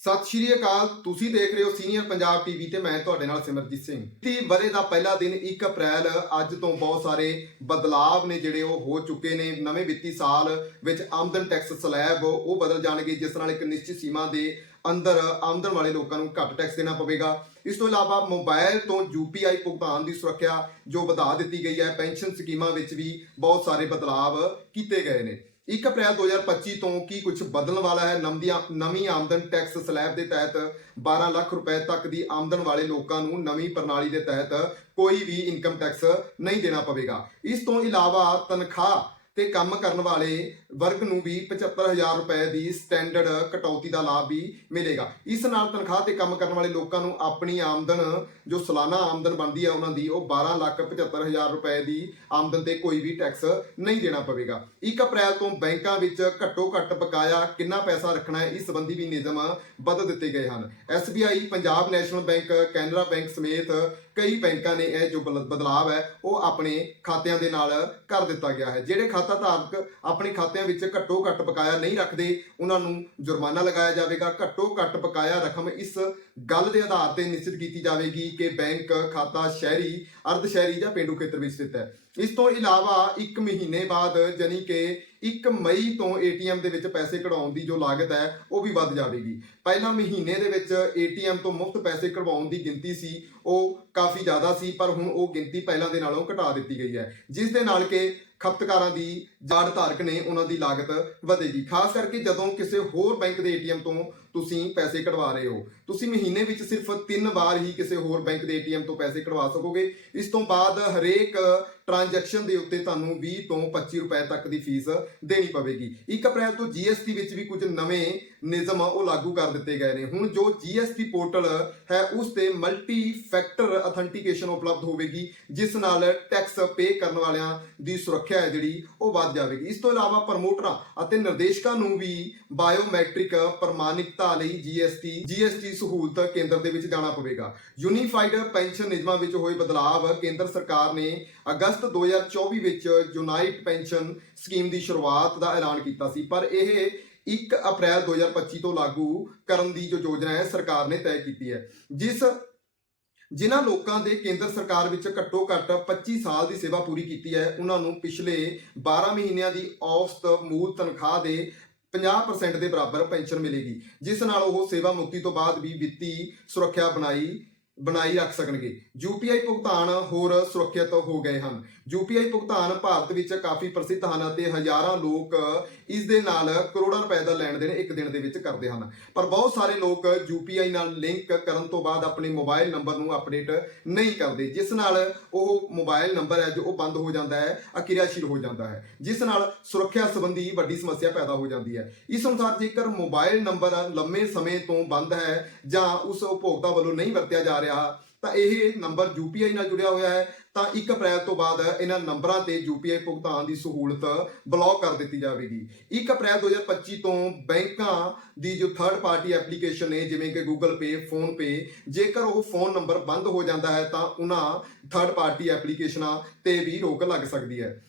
ਸਤਿ ਸ਼੍ਰੀ ਅਕਾਲ, ਤੁਸੀਂ ਦੇਖ ਰਹੇ ਹੋ ਸੀਨੀਅਰ ਪੰਜਾਬ ਟੀਵੀ ਤੇ ਮੈਂ ਤੁਹਾਡੇ ਨਾਲ ਸਿਮਰਜੀਤ ਸਿੰਘ। 30 ਬਰੇ ਦਾ ਪਹਿਲਾ ਦਿਨ 1 ਅਪ੍ਰੈਲ, ਅੱਜ ਤੋਂ ਬਹੁਤ ਸਾਰੇ ਬਦਲਾਵ ਨੇ ਜਿਹੜੇ ਉਹ ਹੋ ਚੁੱਕੇ ਨੇ। ਨਵੇਂ ਵਿੱਤੀ ਸਾਲ ਵਿੱਚ ਆਮਦਨ ਟੈਕਸ ਸਲੈਬ ਉਹ ਬਦਲ ਜਾਣਗੇ, ਜਿਸ ਨਾਲ ਇੱਕ ਨਿਸ਼ਚਿਤ ਸੀਮਾ ਦੇ ਅੰਦਰ ਆਮਦਨ ਵਾਲੇ ਲੋਕਾਂ ਨੂੰ ਘੱਟ ਟੈਕਸ ਦੇਣਾ ਪਵੇਗਾ। ਇਸ ਤੋਂ ਇਲਾਵਾ ਮੋਬਾਈਲ ਤੋਂ ਯੂਪੀਆਈ ਭੁਗਤਾਨ ਦੀ ਸੁਰੱਖਿਆ ਜੋ ਵਧਾ ਦਿੱਤੀ ਗਈ ਹੈ, ਪੈਨਸ਼ਨ ਸਕੀਮਾਂ ਵਿੱਚ ਵੀ ਬਹੁਤ ਸਾਰੇ ਬਦਲਾਵ ਕੀਤੇ ਗਏ ਨੇ। 1 ਅਪ੍ਰੈਲ 2025 ਤੋਂ ਕੀ ਕੁਝ ਬਦਲਣ ਵਾਲਾ ਹੈ? ਨਵੀਂ ਨਵੀਂ ਆਮਦਨ ਟੈਕਸ ਸਲੈਬ ਦੇ ਤਹਿਤ 12 ਲੱਖ ਰੁਪਏ ਤੱਕ ਦੀ ਆਮਦਨ ਵਾਲੇ ਲੋਕਾਂ ਨੂੰ ਨਵੀਂ ਪ੍ਰਣਾਲੀ ਦੇ ਤਹਿਤ ਕੋਈ ਵੀ ਇਨਕਮ ਟੈਕਸ ਨਹੀਂ ਦੇਣਾ ਪਵੇਗਾ। ਇਸ ਤੋਂ ਇਲਾਵਾ ਤਨਖਾਹ ਤੇ ਕੰਮ ਕਰਨ ਵਾਲੇ ਵਰਗ ਨੂੰ ਵੀ 75000 ਰੁਪਏ ਦੀ ਸਟੈਂਡਰਡ ਕਟੌਤੀ ਦਾ ਲਾਭ ਵੀ ਮਿਲੇਗਾ। ਇਸ ਨਾਲ ਤਨਖਾਹ ਤੇ ਕੰਮ ਕਰਨ ਵਾਲੇ ਲੋਕਾਂ ਨੂੰ ਆਪਣੀ ਆਮਦਨ, ਜੋ ਸਾਲਾਨਾ ਆਮਦਨ ਬਣਦੀ ਹੈ ਉਹਨਾਂ ਦੀ, ਉਹ 12 ਲੱਖ 75000 ਰੁਪਏ ਦੀ ਆਮਦਨ ਤੇ ਕੋਈ ਵੀ ਟੈਕਸ ਨਹੀਂ ਦੇਣਾ ਪਵੇਗਾ। 1 ਅਪ੍ਰੈਲ ਤੋਂ ਬੈਂਕਾਂ ਵਿੱਚ ਘੱਟੋ ਘੱਟ ਬਕਾਇਆ ਕਿੰਨਾ ਪੈਸਾ ਰੱਖਣਾ ਹੈ, ਇਸ ਸੰਬੰਧੀ ਵੀ ਨਿਯਮ ਬਦਲ ਦਿੱਤੇ ਗਏ ਹਨ। SBI Punjab national bank, Canara bank ਸਮੇਤ ਕਈ ਬੈਂਕਾਂ ਨੇ ਇਹ ਜੋ ਬਲ- ਬਦਲਾਵ ਹੈ, ਉਹ ਆਪਣੇ ਖਾਤਿਆਂ ਦੇ ਨਾਲ ਕਰ ਦਿੱਤਾ ਗਿਆ ਹੈ, ਜਿਹੜੇ ਖਾਤਾ ਧਾਰਕ ਆਪਣੇ ਖਾਤਿਆਂ ਵਿੱਚ ਘੱਟੋ ਘੱਟ ਬਕਾਇਆ ਨਹੀਂ ਰੱਖਦੇ, ਉਹਨਾਂ ਨੂੰ ਜੁਰਮਾਨਾ ਲਗਾਇਆ ਜਾਵੇਗਾ। ਘੱਟੋ ਘੱਟ ਬਕਾਇਆ ਰਕਮ ਇਸ ਗੱਲ ਦੇ ਆਧਾਰ ਤੇ ਨਿਸ਼ਚਿਤ ਕੀਤੀ ਜਾਵੇਗੀ ਕਿ ਬੈਂਕ ਖਾਤਾ ਸ਼ਹਿਰੀ, ਅਰਧ ਸ਼ਹਿਰੀ ਜਾਂ ਪੇਂਡੂ ਖੇਤਰ ਵਿੱਚ ਸਥਿਤ ਹੈ। ਇਸ ਤੋਂ ਇਲਾਵਾ 1 ਮਹੀਨੇ ਬਾਅਦ ਜਾਨੀ ਕਿ 1 ਮਈ ਤੋਂ ਏਟੀਐਮ ਦੇ ਵਿੱਚ ਪੈਸੇ ਕਢਾਉਣ ਦੀ ਜੋ ਲਾਗਤ ਹੈ, ਉਹ ਵੀ ਵੱਧ ਜਾਵੇਗੀ। ਪਹਿਲਾਂ ਮਹੀਨੇ ਦੇ ਵਿੱਚ ਏਟੀਐਮ ਤੋਂ ਮੁਫਤ ਪੈਸੇ ਕਢਵਾਉਣ ਦੀ ਗਿਣਤੀ ਸੀ, ਉਹ ਕਾਫੀ ਜ਼ਿਆਦਾ ਸੀ, ਪਰ ਹੁਣ ਉਹ ਗਿਣਤੀ ਪਹਿਲਾਂ ਦੇ ਨਾਲੋਂ ਘਟਾ ਦਿੱਤੀ ਗਈ ਹੈ। ਜਿਸ ਦੇ ਨਾਲ ਕਿ ਖਪਤਕਾਰਾਂ ਦੀ ਜਾੜ ਧਾਰਕ ਨੇ ਉਹਨਾਂ ਦੀ ਲਾਗਤ ਵਧੇਗੀ। ਖਾਸ ਕਰਕੇ ਜਦੋਂ ਕਿਸੇ ਹੋਰ ਬੈਂਕ ਦੇ ਏਟੀਐਮ ਤੋਂ ਤੁਸੀਂ ਪੈਸੇ ਕਢਵਾ ਰਹੇ ਹੋ, ਤੁਸੀਂ ਮਹੀਨੇ ਵਿੱਚ ਸਿਰਫ 3 ਵਾਰ ਹੀ ਕਿਸੇ ਹੋਰ ਬੈਂਕ ਦੇ ਏਟੀਐਮ ਤੋਂ ਪੈਸੇ ਕਢਵਾ ਸਕੋਗੇ। ਇਸ ਤੋਂ ਬਾਅਦ ਹਰੇਕ ਟ੍ਰਾਂਜੈਕਸ਼ਨ ਦੇ ਉੱਤੇ ਤੁਹਾਨੂੰ 20 ਤੋਂ 25 ਰੁਪਏ ਤੱਕ ਦੀ ਫੀਸ ਦੇਣੀ ਪਵੇਗੀ। 1 ਅਪ੍ਰੈਲ ਤੋਂ GST ਵਿੱਚ ਵੀ ਕੁਝ ਨਵੇਂ ਨਿਯਮ ਉਹ ਲਾਗੂ ਕਰ ਦਿੱਤੇ ਗਏ ਨੇ। ਹੁਣ ਜੋ GST ਪੋਰਟਲ ਹੈ, ਉਸ ਤੇ ਮਲਟੀ ਫੈਕਟਰ ਅਥੈਂਟੀਕੇਸ਼ਨ ਉਪਲਬਧ ਹੋਵੇਗੀ, ਜਿਸ ਨਾਲ ਟੈਕਸ ਪੇ ਕਰਨ ਵਾਲਿਆਂ ਦੀ ਸੁਰੱਖਿਆ ਹੈ ਜਿਹੜੀ, ਉਹ ਵੱਧ ਜਾਵੇਗੀ। ਇਸ ਤੋਂ ਇਲਾਵਾ ਪ੍ਰਮੋਟਰਾਂ ਅਤੇ ਨਿਰਦੇਸ਼ਕਾਂ ਨੂੰ ਵੀ ਬਾਇਓਮੈਟ੍ਰਿਕ ਪ੍ਰਮਾਣਿਕਤਾ ਲਈ GST GST ਸਹੂਲਤ ਕੇਂਦਰ ਦੇ ਵਿੱਚ ਜਾਣਾ ਪਵੇਗਾ। ਯੂਨੀਫਾਈਡ ਪੈਨਸ਼ਨ ਨਿਯਮਾਂ ਵਿੱਚ ਹੋਏ ਬਦਲਾਵ ਕੇਂਦਰ ਸਰਕਾਰ ਨੇ ਅਗਸਤ 2024 ਵਿੱਚ ਯੂਨਾਈਟ ਪੈਨਸ਼ਨ ਸਕੀਮ ਦੀ ਸ਼ੁਰੂਆਤ ਦਾ ਐਲਾਨ ਕੀਤਾ ਸੀ। ਪਰ ਇਹ 1 ਅਪ੍ਰੈਲ 2025 ਤੋਂ ਲਾਗੂ ਕਰਨ ਦੀ ਜੋ ਯੋਜਨਾ ਹੈ, ਸਰਕਾਰ ਨੇ ਤੈਅ ਕੀਤੀ ਹੈ। ਜਿਸ ਜਿਨ੍ਹਾਂ ਲੋਕਾਂ ਦੇ ਕੇਂਦਰ ਸਰਕਾਰ ਵਿੱਚ ਘੱਟੋ ਘੱਟ 25 ਸਾਲ ਦੀ ਸੇਵਾ ਪੂਰੀ ਕੀਤੀ ਹੈ, ਉਹਨਾਂ ਨੂੰ ਪਿਛਲੇ 12 ਮਹੀਨਿਆਂ ਦੀ ਔਸਤ ਮੂਲ ਤਨਖਾਹ ਦੇ 50% ਦੇ ਬਰਾਬਰ ਪੈਨਸ਼ਨ ਮਿਲੇਗੀ। ਜਿਸ ਨਾਲ ਉਹ ਸੇਵਾ ਮੁਕਤੀ ਤੋਂ ਬਾਅਦ ਵੀ ਵਿੱਤੀ ਸੁਰੱਖਿਆ ਬਣਾਈ ਬਣਾਈ ਰੱਖ ਸਕਣਗੇ। ਯੂਪੀਆਈ ਭੁਗਤਾਨ ਹੋਰ ਸੁਰੱਖਿਅਤ ਹੋ ਗਏ ਹਨ। ਯੂਪੀਆਈ ਭੁਗਤਾਨ ਭਾਰਤ ਵਿੱਚ ਕਾਫੀ ਪ੍ਰਸਿੱਧ ਹਨ ਅਤੇ ਹਜ਼ਾਰਾਂ ਲੋਕ ਇਸ ਦੇ ਨਾਲ ਕਰੋੜਾਂ ਰੁਪਏ ਦਾ ਲੈਣ ਦੇਣ ਇੱਕ ਦਿਨ ਦੇ ਵਿੱਚ ਕਰਦੇ ਹਨ। ਪਰ ਬਹੁਤ ਸਾਰੇ ਲੋਕ ਯੂਪੀਆਈ ਨਾਲ ਲਿੰਕ ਕਰਨ ਤੋਂ ਬਾਅਦ ਆਪਣੇ ਮੋਬਾਈਲ ਨੰਬਰ ਨੂੰ ਅਪਡੇਟ ਨਹੀਂ ਕਰਦੇ। ਜਿਸ ਨਾਲ ਉਹ ਮੋਬਾਈਲ ਨੰਬਰ ਹੈ ਜੋ ਉਹ ਬੰਦ ਹੋ ਜਾਂਦਾ ਹੈ, ਅਕਿਰਿਆਸ਼ੀਲ ਹੋ ਜਾਂਦਾ ਹੈ। ਜਿਸ ਨਾਲ ਸੁਰੱਖਿਆ ਸੰਬੰਧੀ ਵੱਡੀ ਸਮੱਸਿਆ ਪੈਦਾ ਹੋ ਜਾਂਦੀ ਹੈ। ਇਸ ਅਨੁਸਾਰ ਜੇਕਰ ਮੋਬਾਈਲ ਨੰਬਰ ਲੰਮੇ ਸਮੇਂ ਤੋਂ ਬੰਦ ਹੈ ਜਾਂ ਉਸ ਉਪਭੋਗਤਾ ਵੱਲੋਂ ਨਹੀਂ ਵਰਤਿਆ ਜਾ ਰਿਹਾ ਤਾਂ ਇਹ ਨੰਬਰ ਯੂਪੀਆਈ ਨਾਲ ਜੁੜਿਆ ਹੋਇਆ ਹੈ। ਤਾਂ 1 ਅਪ੍ਰੈਲ ਤੋਂ ਬਾਅਦ ਇਹਨਾਂ ਨੰਬਰਾਂ ਤੇ ਯੂਪੀਆਈ ਭੁਗਤਾਨ ਦੀ ਸਹੂਲਤ ਬਲੌਕ ਕਰ ਦਿੱਤੀ ਜਾਵੇਗੀ। 1 ਅਪ੍ਰੈਲ 2025 ਤੋਂ ਬੈਂਕਾਂ ਦੀ ਜੋ ਥਰਡ ਪਾਰਟੀ ਐਪਲੀਕੇਸ਼ਨ ਨੇ, ਜਿਵੇਂ ਕਿ Google Pay ਫੋਨ ਪੇ ਜੇਕਰ ਉਹ ਫੋਨ ਨੰਬਰ ਬੰਦ ਹੋ ਜਾਂਦਾ ਹੈ, ਤਾਂ ਉਹਨਾਂ ਥਰਡ ਪਾਰਟੀ ਐਪਲੀਕੇਸ਼ਨਾਂ ਤੇ ਵੀ ਰੋਕ ਲੱਗ ਸਕਦੀ ਹੈ।